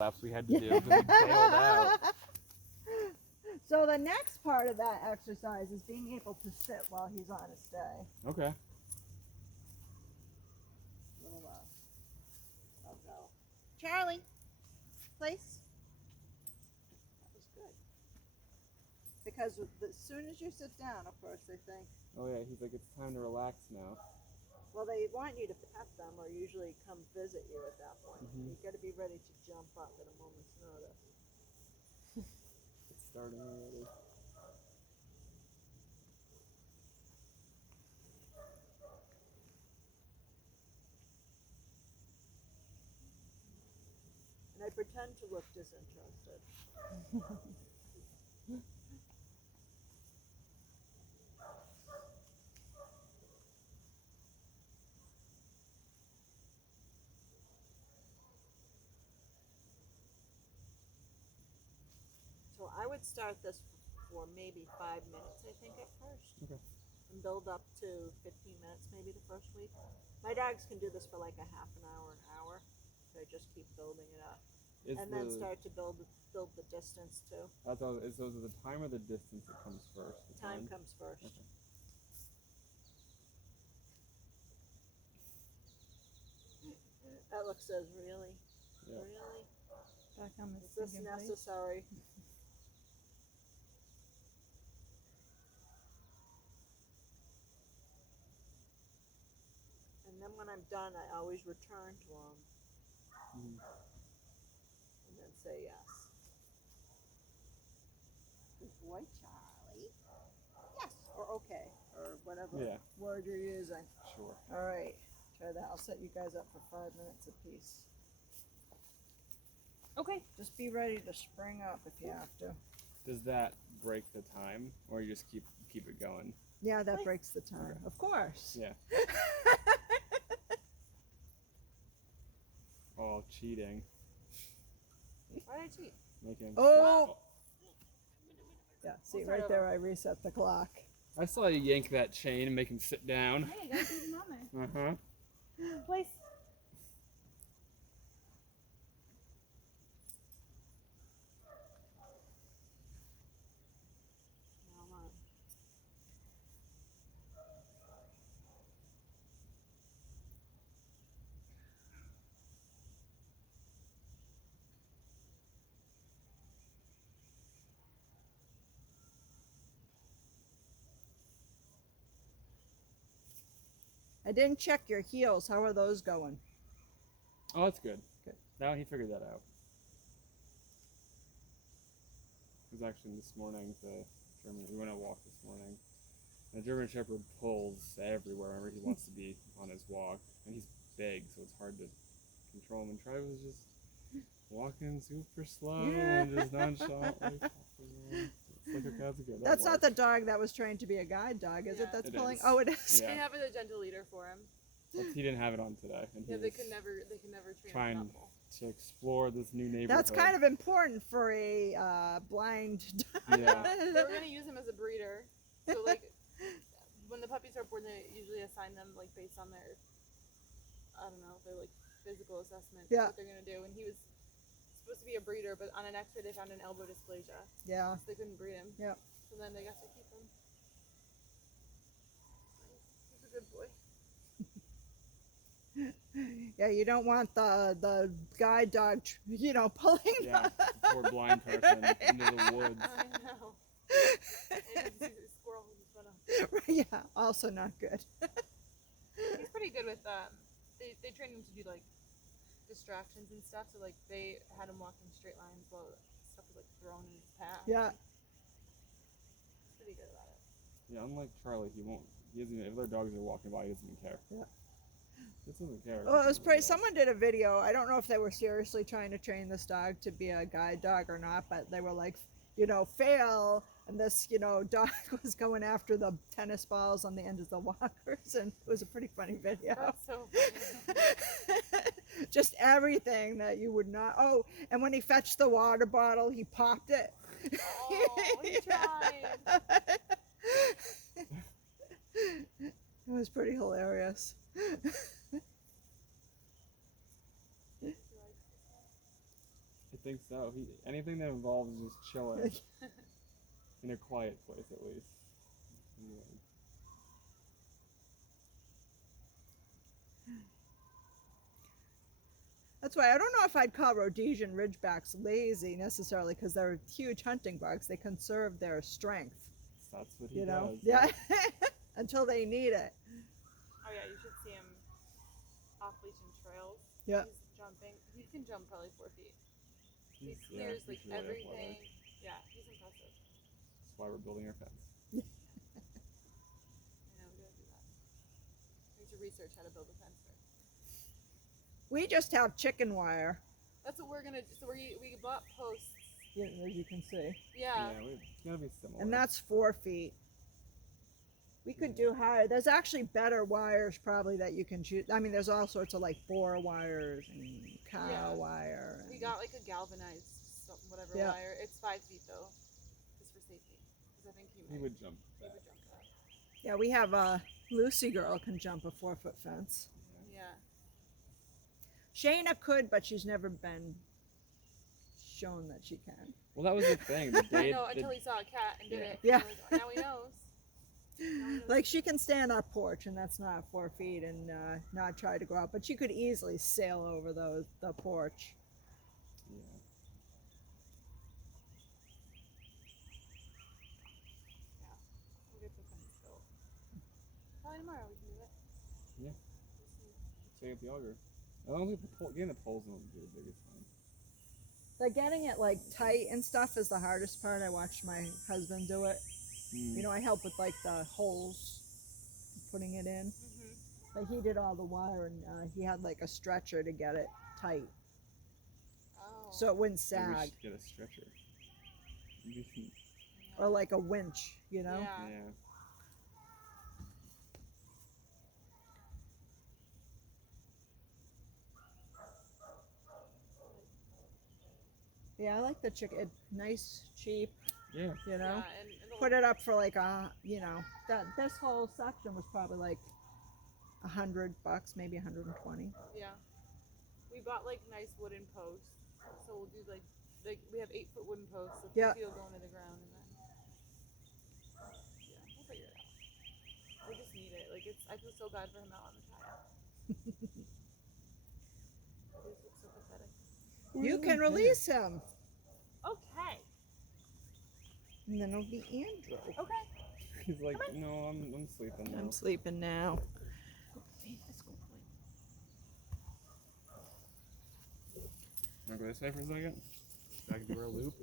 laps we had to do because we bailed out. So the next part of that exercise is being able to sit while he's on a stay. Okay. I'll go. Charlie, place. That was good. Because as soon as you sit down, of course, they think, Oh yeah, he's like, it's time to relax now. well, they want you to pet them or usually come visit you at that point. Mhm. You've got to be ready to jump up at a moment's notice. It's starting already. And I pretend to look disinterested. So I would start this for maybe 5 minutes, I think, at first. Okay. And build up to 15 minutes maybe the first week. My dogs can do this for like a half an hour. So I just keep building it up. And then start to build the distance too. That's all. Is those are the time or the distance that comes first? The Time comes first. Okay. Alex says, really? Yeah. Really? Back on the Is this sinking place. necessary? And then when I'm done, I always return to him Mhm. and then say yes. Good boy, Charlie. Yes, or okay, or whatever Yeah. word you're using. Sure. All right, try that. I'll set you guys up for 5 minutes apiece. Okay. Just be ready to spring up if you have to. Does that break the time, or you just keep it going? Yeah, that breaks the time. Okay. Of course. Yeah. Oh, cheating. Why did I cheat? Making. Oh! Yeah, see, We'll start right there I reset the clock. I saw you yank that chain and make him sit down. Hey, you gotta keep them on there. Uh-huh. Place. Now on. I didn't check your heels. How are those going? Oh, that's good. Good. Now he figured that out. It was actually this morning, we went on a walk this morning. And the German Shepherd pulls everywhere whenever he wants to be on his walk. And he's big, so it's hard to control him. And Tri was just walking super slow and just nonchalantly. It's like, okay, that's good. That's not the dog that was trained to be a guide dog, is it? Yeah. That's It pulling. is. Oh, it is. Yeah. They have a gentle leader for him. But he didn't have it on today. And he Yeah, they was can never train trying him up. to explore this new neighborhood. That's kind of important for a blind dog. Yeah. They were gonna use him as a breeder. So like, when the puppies are born, they usually assign them like based on their, I don't know, their like physical assessment. Yeah. What they're gonna do, and he was supposed to be a breeder, but on an X-ray they found an elbow dysplasia, Yeah. so they couldn't breed him. Yeah. So then they got to keep him. He's a good boy. Yeah, you don't want the guide dog, pulling. Yeah, poor blind person into the woods. I know. And he's a squirrel in front of. Yeah, also not good. He's pretty good with they trained him to do like distractions and stuff, so like they had him walk in straight lines while stuff was like thrown in his path. Yeah. He's pretty good about it. Yeah, unlike Charlie, he doesn't even, if other dogs are walking by, he doesn't even care. Yeah. He doesn't care. Well, it was pretty. Someone did a video. I don't know if they were seriously trying to train this dog to be a guide dog or not, but they were like, fail, and this, dog was going after the tennis balls on the end of the walkers, and it was a pretty funny video. That's so funny. Just everything that you would not. Oh, and when he fetched the water bottle, he popped it. Oh, he tried. It was pretty hilarious. It think so. Anything that involves just chilling in a quiet place, at least. Anyway. That's why I don't know if I'd call Rhodesian Ridgebacks lazy necessarily, because they're huge hunting bugs. They conserve their strength, That's what he you know. does. Yeah, until they need it. Oh yeah, you should see him off leash in trails. Yeah. He's jumping. He can jump probably 4 feet. He Yeah, clears he's like really everything. athletic. Yeah, he's impressive. That's why we're building our fence. I know, we gotta do that. We need to research how to build a fence first. We just have chicken wire, That's what we're gonna do. So we bought posts. as you can see, Yeah. It's gonna be similar. and that's 4 feet. We could do higher. There's actually better wires probably that you can choose. I mean, there's all sorts of like boar wires and cow Yeah. wire. We and- got like a galvanized whatever Yeah. wire. It's 5 feet though, just for safety. Because I think he He would jump he that. would jump that. Yeah, we have Lucy girl can jump a 4-foot fence. Yeah. Shayna could, but she's never been shown that she can. Well, that was the thing. The I day, know until he saw a cat and did Yeah. it. Yeah. Now he knows. Now he knows. Like she can stand on a porch, and that's not 4 feet, and not try to go out. But she could easily sail over the porch. yeah. We'll get the fence built. Probably tomorrow we can do it. Yeah. We'll see. Stay at the auger. I don't think getting the poles in would be the biggest thing. Like getting it like tight and stuff is the hardest part. I watched my husband do it. You know, I help with like the holes, putting it in. Mhm. But he did all the wire, and he had like a stretcher to get it tight, Oh. so it wouldn't Maybe we sag, should get a stretcher. Yeah. or like a winch, you know. Yeah. Yeah, I like the chicken. Nice, cheap, Yeah. you know. Yeah, and it'll, Put it up for like you know, that this whole section was probably like $100, maybe 120. Yeah. We bought like nice wooden posts. So we'll do like we have 8-foot wooden posts. So 50 Yeah. will go into the ground and then yeah, we'll figure it out. We just need it. Like I feel so bad for him out on the kayak. He just looks so pathetic. You can release him, Okay. and then it'll be Andrew. Okay. He's like, no, I'm sleeping now. I'm sleeping now. Wanna go this way for a second? Back to our loop.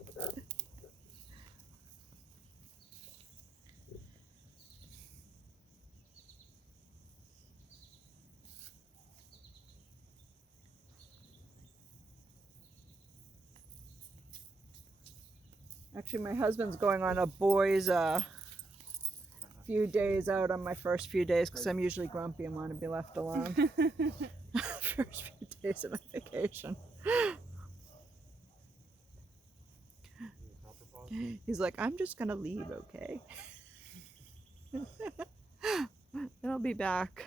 Actually, my husband's going on a boys' few days out on my first few days because I'm usually grumpy and want to be left alone. First few days of my vacation. He's like, I'm just gonna leave, okay? And I'll be back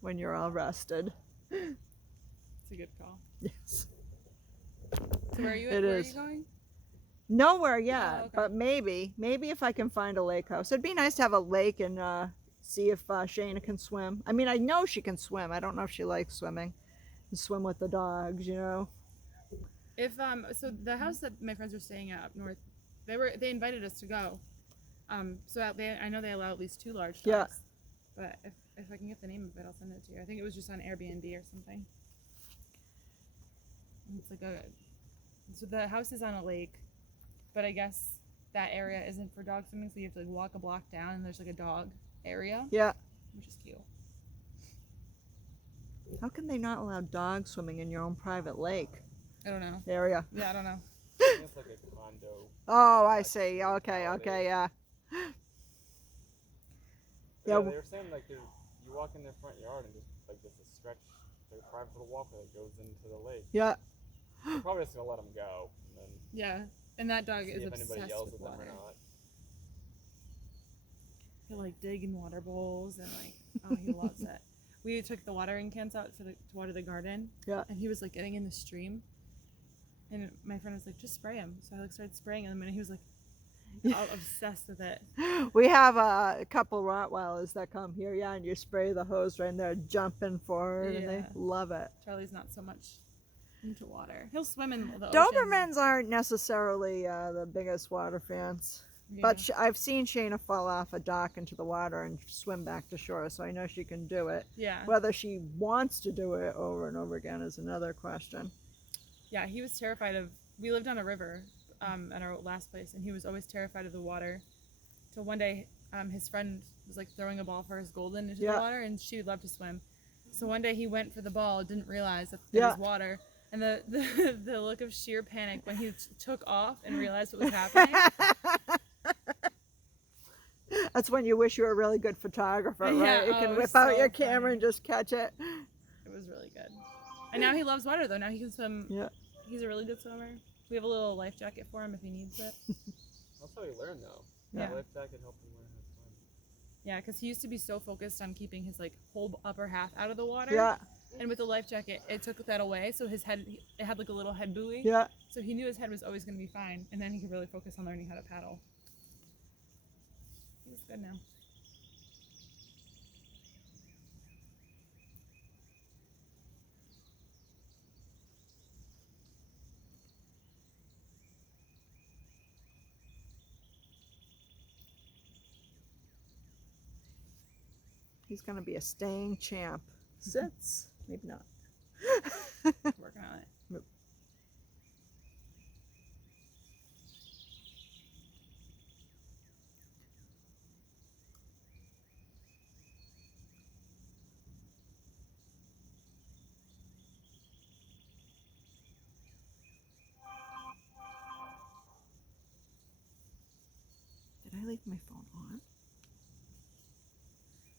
when you're all rested. It's a good call. Yes. So where are you It where is. are you going? Nowhere yet, okay. but maybe if I can find a lake house. It'd be nice to have a lake and see if Shayna can swim. I mean, I know she can swim. I don't know if she likes swimming. And swim with the dogs, you know. If so the house that my friends were staying at up north, they invited us to go. So I know they allow at least 2 large dogs. Yeah. But if I can get the name of it, I'll send it to you. I think it was just on Airbnb or something. And it's like so the house is on a lake, but I guess that area isn't for dog swimming, so you have to like walk a block down and there's like a dog area, Yeah. which is cute. How can they not allow dog swimming in your own private lake I don't know. area? Yeah, I don't know. It's like a condo. Oh, I see. Okay, yeah. Yeah. They were saying like you walk in their front yard and just like there's a stretch, like a private little walkway that goes into the lake. Yeah. They're probably just gonna let them go and then Yeah, and that dog see is if anybody obsessed yells with at them water. or not. He'll like dig in water bowls and like oh he loves it. We took the watering cans out to water the garden. Yeah. And he was like getting in the stream. And my friend was like, just spray him. So I like started spraying him, and he was like all obsessed with it. We have a couple Rottweilers that come here, yeah, and you spray the hose right in there, jumping forward, and they Yeah. love it. Charlie's not so much into water. He'll swim in the ocean. Dobermans aren't necessarily the biggest water fans, Yeah. but I've seen Shayna fall off a dock into the water and swim back to shore, so I know she can do it. yeah. Whether she wants to do it over and over again is another question. Yeah, he was terrified of. We lived on a river at our last place, and he was always terrified of the water. Till one day, his friend was like throwing a ball for his golden into Yeah. the water, and she loved to swim. So one day he went for the ball, didn't realize that Yeah. it was water, and the look of sheer panic when he took off and realized what was happening. That's when you wish you were a really good photographer, right? Yeah, You oh, can it whip was out so your camera funny. and just catch it. It was really good. And now he loves water though. Now he can swim. Yeah. He's a really good swimmer. We have a little life jacket for him if he needs it. That's how you learn, though. Yeah. The life jacket helped you learn how to swim. Yeah, because he used to be so focused on keeping his like whole upper half out of the water. Yeah, And with the life jacket, it took that away. So his head, it had like a little head buoy. yeah. So he knew his head was always going to be fine, and then he could really focus on learning how to paddle. He's good now. He's gonna be a staying champ. Sits, maybe not. Working on it. Yep. Did I leave my phone on?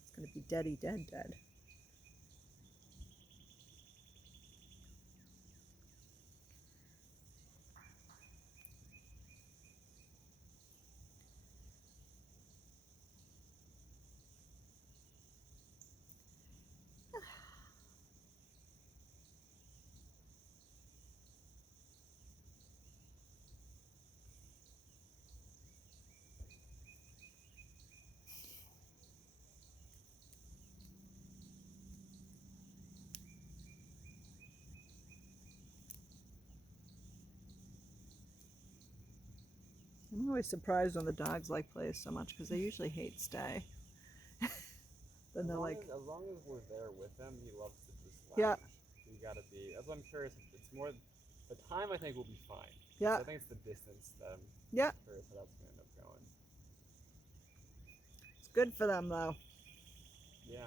It's gonna be deady dead dead. I'm always surprised when the dogs like plays so much because they usually hate stay. Then they're like, As long as we're there with him, he loves to just lounge. Yeah. So you gotta be. That's why I'm curious. It's more the time. I think will be fine. yeah, I think it's the distance that I'm yeah. curious how that's gonna end up going. It's good for them though. Yeah.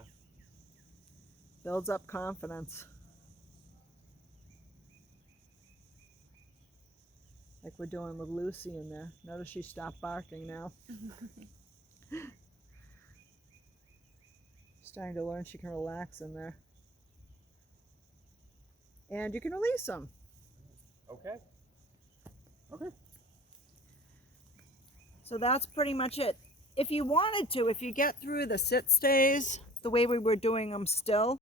Builds up confidence. Like we're doing with Lucy in there. Notice she stopped barking now. Starting to learn she can relax in there. And you can release them. Okay. So that's pretty much it. If you wanted to, if you get through the sit stays the way we were doing them still,